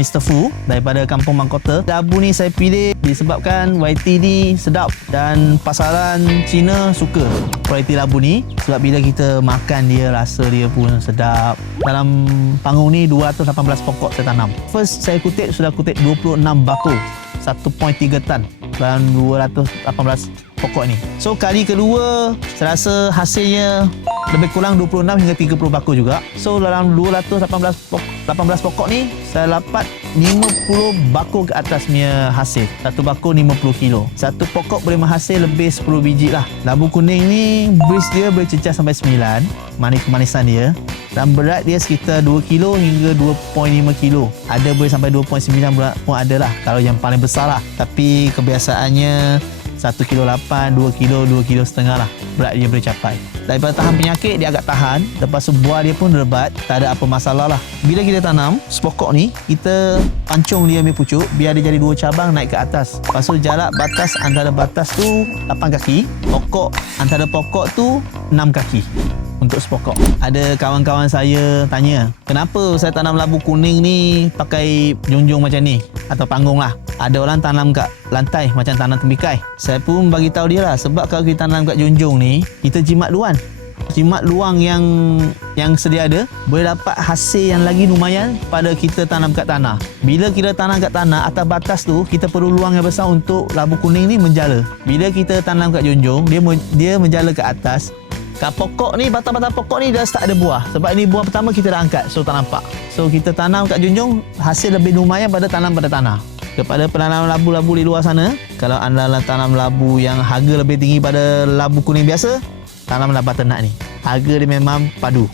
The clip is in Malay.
Mr. Fu daripada Kampung Mangkota. Labu ni saya pilih disebabkan YT ni sedap dan pasaran Cina suka kualiti labu ni, sebab bila kita makan dia rasa dia pun sedap. Dalam panggung ni 218 pokok saya tanam. First saya kutip, sudah kutip 26 bakul 1.3 tan dalam 218 pokok ni. So kali kedua saya rasa hasilnya lebih kurang 26 hingga 30 bakul juga. So dalam 218 pokok ni saya dapat 50 bakul ke atas punya hasil. Satu bakul 50 kilo. Satu pokok boleh menghasil lebih 10 biji lah. Labu kuning ni bris dia boleh cecah sampai 9, manis kemanisan dia. Dan berat dia sekitar 2 kilo hingga 2.5 kilo. Ada boleh sampai 2.9 pun ada lah kalau yang paling besar lah. Tapi kebiasaannya 1 kilo 8, 2 kilo, 2 kilo setengah lah berat dia boleh capai. Daripada tahan penyakit dia agak tahan. Lepas tu buah dia pun lebat, tak ada apa masalah lah. Bila kita tanam sepokok ni, kita pancung dia punya pucuk biar dia jadi 2 cabang naik ke atas. Lepas tu jarak batas antara batas tu 8 kaki, pokok antara pokok tu 6 kaki untuk sepokok. Ada kawan-kawan saya tanya, kenapa saya tanam labu kuning ni pakai junjung macam ni atau panggung lah. Ada orang tanam kat lantai macam tanam tembikai. Saya pun bagi tahu dia lah, sebab kalau kita tanam kat junjung ni, kita jimat luang. Jimat luang yang sedia ada, boleh dapat hasil yang lagi lumayan pada kita tanam kat tanah. Bila kita tanam kat tanah, atas batas tu kita perlu luang yang besar untuk labu kuning ni menjala. Bila kita tanam kat junjung, dia menjala ke atas. Kat pokok ni, batang-batang pokok ni dah start ada buah. Sebab ini buah pertama kita dah angkat, so tak nampak. So kita tanam kat junjung, hasil lebih lumayan pada tanam pada tanah. Kepada penanam labu-labu di luar sana, kalau anda tanam labu yang harga lebih tinggi pada labu kuning biasa, tanamlah butternut ni. Harga dia memang padu.